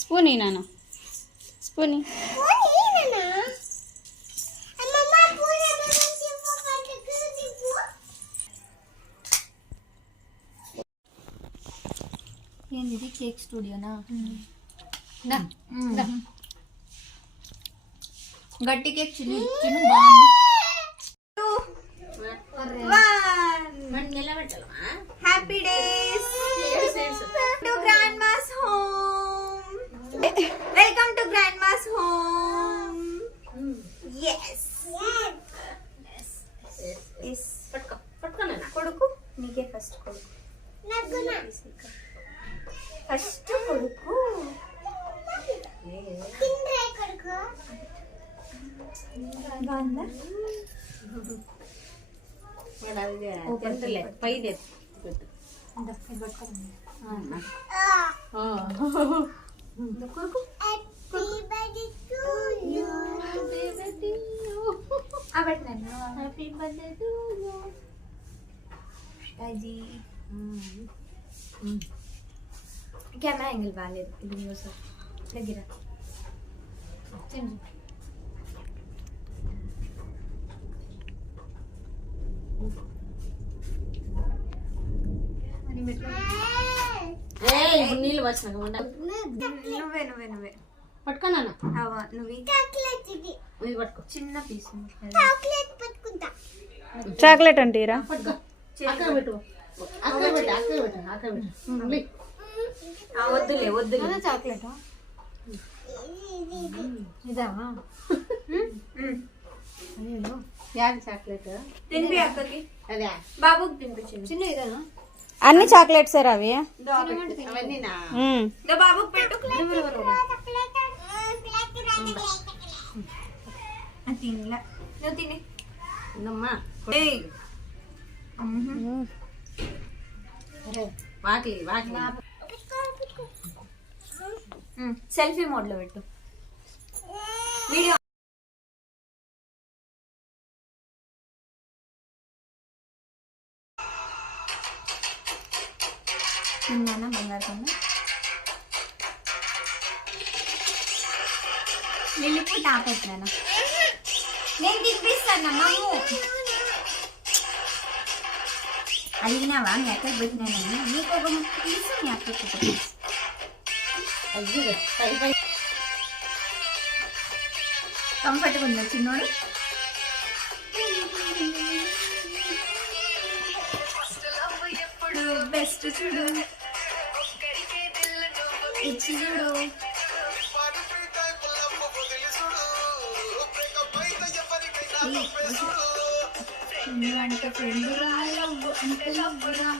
స్పూనీ నాన్న స్పూనీ ఏంది కేక్ స్టూడియోనా గట్టి కేక్ చిన్న బాగుంది. Happy days to grand mass home. Welcome to grand mass home. కొడుకు నీకే ఫస్ట్ కొడుకు ఫస్ట్ కొడుకు బాగుందా? కెమెరా యాంగిల్ బాగాలేదు. ఇది సార్ దగ్గర నీళ్ళు వచ్చిన నువ్వే పట్టుకున్నా నువ్వు పట్టుకో. చిన్న పీస్ చాక్లెట్ అంటీరా వద్దులే చాక్లెట్ ఇదా చాక్లెట్ తినిపి అక్కకి. అదే బాబుకి తినిపించండి. చిన్న ఇదేనా? అన్ని చాక్లెట్స్ అవి బాబుకి పెట్టు. తినలా నువ్వు తిని సెల్ఫీ మోడ్ లో పెట్టు వీడియో. బంగారు కొండ వెళ్ళిపోయి తాకొచ్చినాను. నేను తినిపిస్తాను మాము. అడిగినావా మీ అక్కకి పెట్టినానని? నీకు ఒక పీసు మీ అక్కకి ఒక పీసు. కంఫర్ట్గా ఉందా చిన్నోడు? ఎప్పుడు బెస్ట్ చూడు ఇచ్చి చూడు. అంటే ఫ్రెండ్ రా అంటే లవ్వురా.